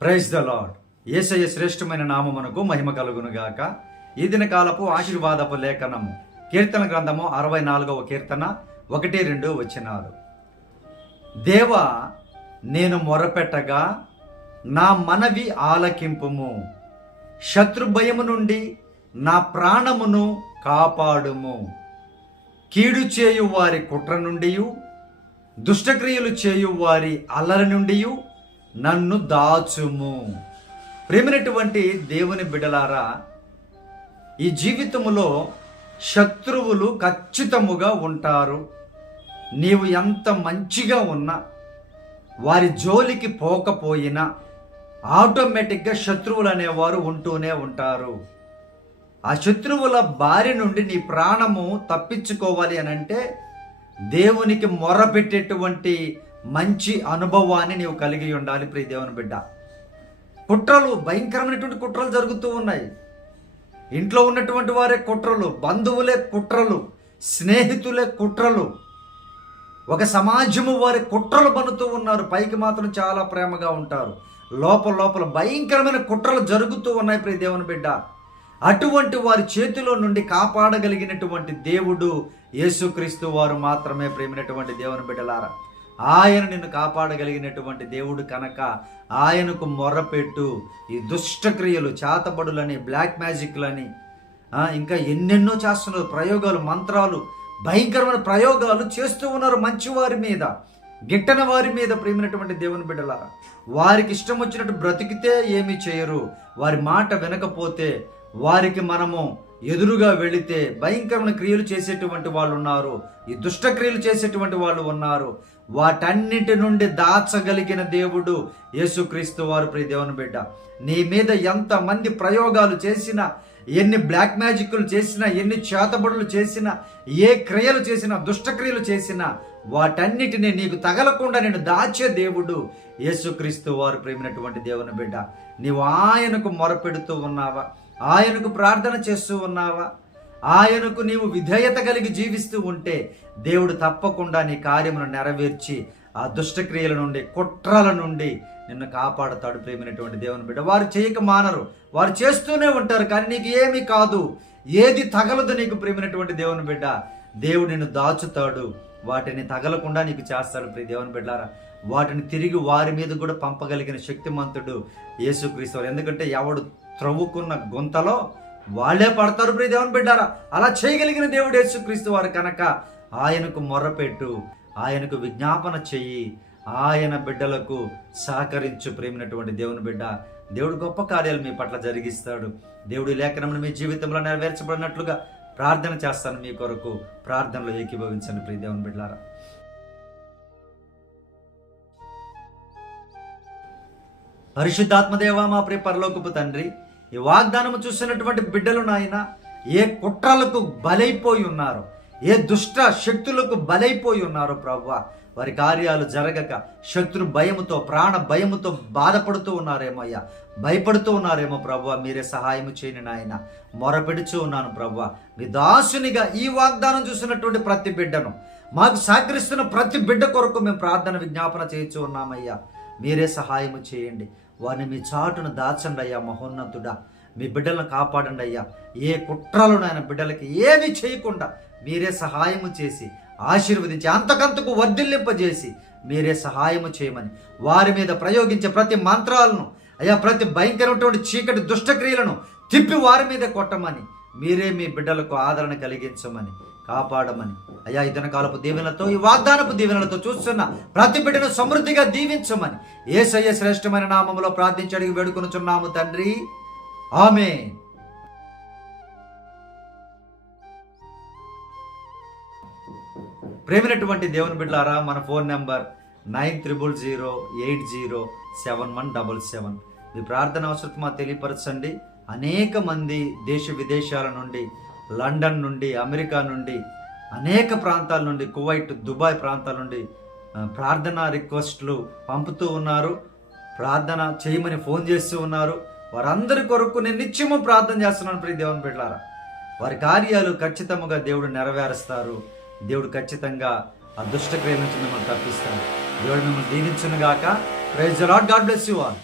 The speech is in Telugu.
ప్రైజ్ ద లాడ్ ఏసయ శ్రేష్టమైన నామమునకు మహిమ కలుగును గాక ఈ దిన కాలపు ఆశీర్వాదపు లేఖనము కీర్తన గ్రంథము అరవై నాలుగవ కీర్తన ఒకటి రెండు వచ్చినారు దేవ నేను మొరపెట్టగా నా మనవి ఆలకింపుము. శత్రుభయము నుండి నా ప్రాణమును కాపాడుము. కీడు చేయు వారి కుట్ర నుండి దుష్టక్రియలు చేయు వారి అల్లరి నుండియు నన్ను దాచుము. ప్రేమినటువంటి దేవుని బిడలారా ఈ జీవితములో శత్రువులు ఖచ్చితముగా ఉంటారు. నీవు ఎంత మంచిగా ఉన్నా వారి జోలికి పోకపోయినా ఆటోమేటిక్గా శత్రువులు అనేవారు ఉంటూనే ఉంటారు. ఆ శత్రువుల బారి నుండి నీ ప్రాణము తప్పించుకోవాలి అని అంటే దేవునికి మొరపెట్టేటువంటి మంచి అనుభవాన్ని నీవు కలిగి ఉండాలి ప్రియ దేవుని బిడ్డ. కుట్రలు భయంకరమైనటువంటి కుట్రలు జరుగుతూ ఉన్నాయి. ఇంట్లో ఉన్నటువంటి వారే కుట్రలు బంధువులే కుట్రలు స్నేహితులే కుట్రలు ఒక సమాజము వారి కుట్రలు పనుతూ ఉన్నారు. పైకి మాత్రం చాలా ప్రేమగా ఉంటారు. లోపల లోపల భయంకరమైన కుట్రలు జరుగుతూ ఉన్నాయి ప్రియ దేవుని బిడ్డ. అటువంటి వారి చేతిలో నుండి కాపాడగలిగినటువంటి దేవుడు యేసుక్రీస్తు వారు మాత్రమే ప్రేమినటువంటి దేవుని బిడ్డలారా. ఆయన నిన్ను కాపాడగలిగినటువంటి దేవుడు కనుక ఆయనకు మొర్రపెట్టు ఈ దుష్టక్రియలు చేతబడులని బ్లాక్ మ్యాజిక్లని ఇంకా ఎన్నెన్నో చేస్తున్నారు ప్రయోగాలు మంత్రాలు భయంకరమైన ప్రయోగాలు చేస్తూ ఉన్నారు మంచివారి మీద గిట్టని వారి మీద ప్రేమినటువంటి దేవుని బిడ్డలారా. వారికి ఇష్టం వచ్చినట్టు బ్రతికితే ఏమీ చేయరు. వారి మాట వినకపోతే వారికి మనము ఎదురుగా వెళితే భయంకరమైన క్రియలు చేసేటువంటి వాళ్ళు ఉన్నారు. ఈ దుష్ట క్రియలు చేసేటువంటి వాళ్ళు ఉన్నారు. వాటన్నిటి నుండి దాచగలిగిన దేవుడు యేసుక్రీస్తు వారు ప్రియ దేవుని బిడ్డ. నీ మీద ఎంతమంది ప్రయోగాలు చేసినా ఎన్ని బ్లాక్ మ్యాజిక్లు చేసినా ఎన్ని చేతబడులు చేసినా ఏ క్రియలు చేసినా దుష్టక్రియలు చేసినా వాటన్నిటిని నీకు తగలకుండా నేను దాచే దేవుడు యేసుక్రీస్తు వారు ప్రేమినటువంటి దేవుని బిడ్డ. నీవు ఆయనకు మొరపెడుతూ ఉన్నావా? ఆయనకు ప్రార్థన చేస్తూ ఉన్నావా? ఆయనకు నీవు విధేయత కలిగి జీవిస్తూ ఉంటే దేవుడు తప్పకుండా నీ కార్యమును నెరవేర్చి ఆ దుష్టక్రియల నుండి కుట్రల నుండి నిన్ను కాపాడుతాడు ప్రేమినటువంటి దేవుని బిడ్డ. వారు చేయక మానరు. వారు చేస్తూనే ఉంటారు కానీ నీకు ఏమీ కాదు. ఏది తగలదు నీకు ప్రేమినటువంటి దేవుని బిడ్డ. దేవుడు నిన్ను దాచుతాడు. వాటిని తగలకుండా నీకు చేస్తాడు ప్రియ దేవుని బిడ్డారా వాటిని తిరిగి వారి మీద కూడా పంపగలిగిన శక్తిమంతుడు యేసుక్రీస్తు ఎందుకంటే ఎవడు త్రవ్వుకున్న గుంతలో వాళ్ళే పడతారు ప్రియ దేవుని బిడ్డారా? అలా చేయగలిగిన దేవుడు యేసుక్రీస్తు వారు కనుక ఆయనకు మొర్రపెట్టు ఆయనకు విజ్ఞాపన చెయ్యి ఆయన బిడ్డలకు సహకరించు ప్రేమినటువంటి దేవుని బిడ్డ. దేవుడు గొప్ప కార్యాలు మీ పట్ల జరిగిస్తాడు. దేవుడి లేఖనమును మీ జీవితంలో నెరవేర్చబడినట్లుగా ప్రార్థన చేస్తాను మీ కొరకు. ప్రార్థనలో ఏకీభవించండి ప్రియ దేవుని బిడ్డారా. పరిశుద్ధాత్మదేవా మా ప్రియ పరలోకపు తండ్రి ఈ వాగ్దానము చూసినటువంటి బిడ్డలు నాయన ఏ కుట్రలకు బలైపోయి ఉన్నారు ఏ దుష్ట శక్తులకు బలైపోయి ఉన్నారు ప్రభు వారి కార్యాలు జరగక శత్రు భయముతో ప్రాణ భయముతో బాధపడుతూ ఉన్నారేమో అయ్యా. భయపడుతూ ఉన్నారేమో ప్రభు మీరే సహాయము చేయని నాయన. మొరపెడుచూ ఉన్నాను ప్రభు మీ దాసునిగా ఈ వాగ్దానం చూసినటువంటి ప్రతి బిడ్డను మాకు సహకరిస్తున్న ప్రతి బిడ్డ కొరకు మేము ప్రార్థన విజ్ఞాపన చేయొచ్చు ఉన్నామయ్యా. మీరే సహాయం చేయండి. వారిని మీ చాటును దాచండి అయ్యా మహోన్నతుడా. మీ బిడ్డలను కాపాడండి అయ్యా ఏ కుట్రలు బిడ్డలకి ఏమీ చేయకుండా మీరే సహాయము చేసి ఆశీర్వదించి అంతకంతకు వర్ధిల్లింపజేసి మీరే సహాయము చేయమని వారి మీద ప్రయోగించే ప్రతి మంత్రాలను అయ్యా ప్రతి భయంకరమైనటువంటి చీకటి దుష్టక్రియలను తిప్పి వారి మీద కొట్టమని మీరే మీ బిడ్డలకు ఆదరణ కలిగించమని కాపాడమని. అయ్యా ఇతన కాలపు దీవెనలతో ఈ వాగ్దానపు దీవెనలతో చూస్తున్న ప్రతి బిడ్డను సమృద్ధిగా దీవించమని. ఏసయ్య శ్రేష్టమైన నామములో ప్రార్థించి వేడుకొనుచున్నాము తండ్రి. ఆమె ప్రేమినటువంటి దేవుని బిడ్డలారా మన phone number nine triple zero eight zero seven one double seven. మీ ప్రార్థన అవసరం మాకు తెలియపరచండి. అనేక మంది దేశ విదేశాల నుండి లండన్ నుండి అమెరికా నుండి అనేక ప్రాంతాల నుండి కువైట్ దుబాయ్ ప్రాంతాల నుండి ప్రార్థన రిక్వెస్ట్లు పంపుతూ ఉన్నారు. ప్రార్థన చేయమని ఫోన్ చేస్తూ ఉన్నారు. వారందరి కొరకు నేను నిత్యము ప్రార్థన చేస్తున్నాను ప్రియ దేవుని బిడ్డలారా. వారి కార్యాలు ఖచ్చితంగా దేవుడు నెరవేరుస్తారు. దేవుడు ఖచ్చితంగా ఆ దుష్టక్రియ నుంచి మిమ్మల్ని తప్పిస్తాడు. దేవుడు మిమ్మల్ని దీవించును గాక praise lord god bless you all